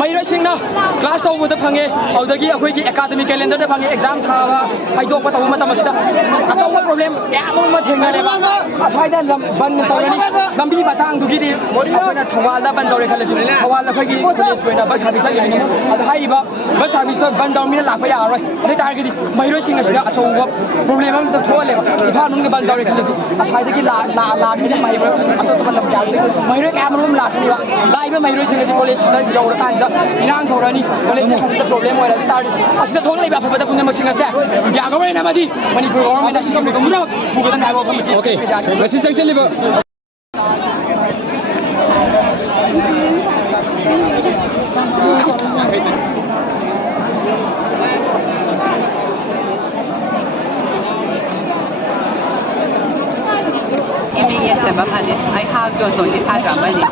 ꯃꯩꯔꯣꯏꯁꯤꯡꯅ class ꯇꯧꯕꯗ ꯐꯪꯉꯦ ꯑꯗꯨꯗꯒꯤ ꯑꯩꯈꯣꯏꯒꯤ ꯑꯦꯀꯥꯗꯃꯤꯛ ꯀꯦꯂꯦꯟꯗꯔꯗ ꯐꯪꯉꯦ ꯑꯦꯛꯖꯥꯝ ꯊꯥꯕ ꯍꯥꯏꯗꯣꯛꯄ ꯇꯧꯕ ꯃꯇꯝ ꯑꯁꯤꯗ ꯑꯆꯧꯕ ꯄ꯭ꯔꯣꯕ꯭ꯂꯦꯝ ꯀꯌꯥ ꯑꯃ ꯊꯦꯡꯅꯔꯦꯕ ꯑꯁ꯭ꯋꯥꯏꯗ ꯕꯟ ꯇꯧꯔꯅꯤ ꯂꯝꯕꯤ ꯃꯇꯥꯡꯗꯨꯒꯤꯗꯤ ꯑꯩꯈꯣꯏꯅ ꯊꯧꯕꯥꯜꯗ ꯕꯟ ꯇꯧꯔꯦ ꯈꯜꯂꯁꯤ ꯊꯧꯕꯥꯜ ꯑꯩꯈꯣꯏꯒꯤ ꯀꯣꯂꯦꯖꯀꯤ ꯑꯣꯏꯅ ꯕꯁ ꯁꯥꯔꯚꯤꯁ ꯆꯠꯂꯤꯕꯅꯤ ꯑꯗꯣ ꯍꯥꯏꯔꯤꯕ ꯕꯁ ꯁꯥꯔꯚꯤꯁꯇꯣ ꯕꯟ ꯇꯧꯔꯃꯤꯅ ꯂꯥꯛꯄ ꯌꯥꯔꯔꯣꯏ ꯑꯗꯨ ꯑꯣꯏꯇꯥꯔꯒꯗꯤ ꯃꯍꯩꯔꯣꯏꯁꯤꯡ ꯑꯁꯤꯗ ꯑꯆꯧꯕ ꯄ꯭ꯔꯣꯕ꯭ꯂꯦꯝ ꯑꯃꯗ ꯊꯣꯛꯍꯜꯂꯦꯕ ꯏꯝꯐꯥꯜ ꯃꯅꯨꯡꯗ ꯕꯟ ꯇꯧꯔꯦ ꯈꯜꯂꯁꯤ ꯑꯁ꯭ꯋꯥꯏꯗꯒꯤ ꯂꯥꯛꯈꯤꯕ ꯃꯍꯩꯔꯣꯏ ꯑꯇꯣꯞꯄ ꯂꯝ ꯀꯌꯥꯗꯒꯤ ꯃꯍꯩꯔꯣꯏ ꯀꯌꯥ ꯑꯃꯔꯣꯝ ꯂꯥꯛꯀꯅꯤꯕ ꯂꯥꯛꯏꯕ ꯃꯍꯩꯔꯣꯏꯁꯤꯡ ꯑꯁꯤ ꯀꯣꯂꯦꯖꯁꯤꯗ ꯌꯧꯔꯀꯥꯟꯁꯤꯗ ꯏꯔꯥꯡ ꯊꯧꯔꯅꯤ ꯀꯣꯂꯦꯖꯇ ꯍꯧꯖꯤꯛꯇ ꯄ꯭ꯔꯣꯕ꯭ꯂꯦꯝ ꯑꯣꯏꯔꯦ ꯑꯗꯨ ꯇꯥꯔꯗꯤ ꯑꯁꯤꯗ ꯊꯣꯛꯂꯛꯏꯕ ꯑꯐꯕꯗ ꯄꯨꯝꯅꯃꯛꯁꯤꯡ ꯑꯁꯦ ꯏꯟꯗꯤꯌꯥ ꯒꯣꯚꯔꯟꯃꯦꯟꯠ ꯑꯃꯗꯤ ꯃꯅꯤꯄꯨꯔ ꯒꯣꯚꯔꯟꯃꯦꯟꯠ ꯑꯁꯤꯒ ꯄꯨꯝꯅꯃꯛ ꯄꯨꯒꯗꯕꯅꯤ ꯍꯥꯏꯕ ꯋꯥꯐꯝ ꯑꯁꯤ ꯃꯁꯤ ꯆꯪꯁꯤꯜꯂꯤꯕ ꯑꯩꯍꯥꯛ ꯖꯣꯟꯁꯣꯟꯒꯤ ꯁꯥꯇ꯭ꯔ ꯑꯃꯅꯤ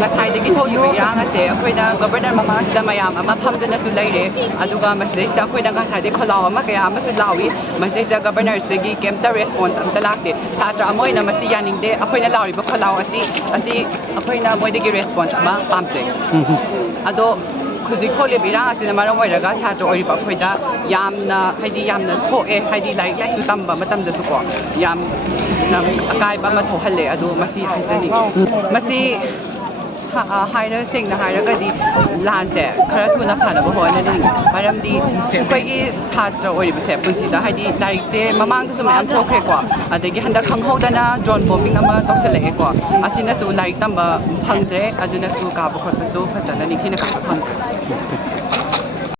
ꯉꯁꯥꯏꯗꯒꯤ ꯊꯣꯛꯂꯤꯕ ꯏꯔꯥꯡ ꯑꯁꯦ ꯑꯩꯈꯣꯏꯅ ꯒꯕꯔꯅꯔ ꯃꯃꯥꯡꯁꯤꯗ ꯃꯌꯥꯝ ꯑꯃ ꯐꯝꯗꯨꯅꯁꯨ ꯂꯩꯔꯦ ꯑꯗꯨꯒ ꯃꯁꯤꯗꯩꯁꯤꯗ ꯑꯩꯈꯣꯏꯅ ꯉꯁꯥꯏꯗꯒꯤ ꯈꯣꯜꯂꯥꯎ ꯑꯃ ꯀꯌꯥ ꯑꯃꯁꯨ ꯂꯥꯎꯏ ꯃꯁꯤꯗꯩꯁꯤꯗ ꯒꯕꯔꯅꯔꯁꯤꯗꯒꯤ ꯀꯩꯝꯇ ꯔꯦꯁꯄꯣꯟꯁ ꯑꯝꯇ ꯂꯥꯛꯇꯦ ꯁꯥꯇ꯭ꯔ ꯑꯃ ꯑꯣꯏꯅ ꯃꯁꯤ ꯌꯥꯅꯤꯡꯗꯦ ꯑꯩꯈꯣꯏꯅ ꯂꯥꯎꯔꯤꯕ ꯈꯣꯜꯂꯥꯎ ꯑꯁꯤ ꯑꯩꯈꯣꯏꯅ ꯃꯣꯏꯗꯒꯤ ꯔꯦꯁꯄꯣꯟꯁ ꯑꯃ ꯄꯥꯝꯖꯩ ꯑꯗꯣ ꯍꯧꯖꯤꯛ ꯊꯣꯛꯂꯤꯕ ꯏꯔꯥꯡ ꯑꯁꯤꯅ ꯃꯔꯝ ꯑꯣꯏꯔꯒ ꯁꯥꯇ꯭ꯔ ꯑꯣꯏꯔꯤꯕ ꯑꯩꯈꯣꯏꯗ ꯌꯥꯝꯅ ꯁꯣꯛꯑꯦ ꯍꯥꯏꯗꯤ ꯂꯥꯏꯔꯤꯛ ꯂꯥꯏꯁꯨ ꯇꯝꯕ ꯃꯇꯝꯗꯁꯨꯀꯣ ꯌꯥꯝꯅ ꯑꯀꯥꯏꯕ ꯑꯃ ꯊꯣꯛꯍꯜꯂꯦ ꯑꯗꯣ ꯃꯁꯤ ꯍꯥꯏꯖꯅꯤꯡꯉꯤ ꯃꯁꯤ ꯁꯦꯡꯅ ꯍꯥꯏꯔꯒꯗꯤ ꯂꯥꯟꯁꯦ ꯈꯔ ꯊꯨꯅ ꯐꯅꯕ ꯍꯣꯠꯅꯅꯤꯡꯉꯤ ꯃꯔꯝꯗꯤ ꯑꯩꯈꯣꯏꯒꯤ ꯁꯥꯇ꯭ꯔ ꯑꯣꯏꯔꯤꯕꯁꯦ ꯄꯨꯟꯁꯤꯗ ꯍꯥꯏꯗꯤ ꯂꯥꯏꯔꯤꯛꯁꯦ ꯃꯃꯥꯡꯗꯁꯨ ꯃꯌꯥꯝ ꯊꯣꯛꯈ꯭ꯔꯦꯀꯣ ꯑꯗꯒꯤ ꯍꯟꯗꯛ ꯈꯪꯍꯧꯗꯅ ꯗ꯭ꯔꯣꯟ ꯕꯣꯝꯕꯤꯡ ꯑꯃ ꯇꯧꯁꯜꯂꯛꯑꯦꯀꯣ ꯑꯁꯤꯅꯁꯨ ꯂꯥꯏꯔꯤꯛ ꯇꯝꯕ ꯐꯪꯗ꯭ꯔꯦ ꯑꯗꯨꯅꯁꯨ ꯀꯥꯕ ꯈꯣꯠꯄꯁꯨ ꯐꯖꯅ ꯅꯤꯡꯊꯤꯅ ꯀꯥꯕ ꯐꯪꯗ꯭ꯔꯦ